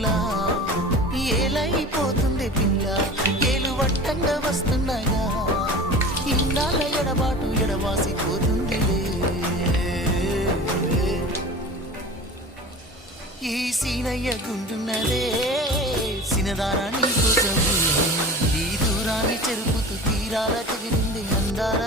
బతుకులా ఏలైపోతుంది పిల్ల ఏలు వట్టంగా వస్తున్నాయా ఇన్నాళ్ళ ఎడబాటు ఎడవాసిపోతుందిలే ఈ సీనయ్య గుండున్నదే సినదారా నీకోసమే ఈ దూరాన్ని చెరుపుతూ తీరాల తెగిరింది అందాల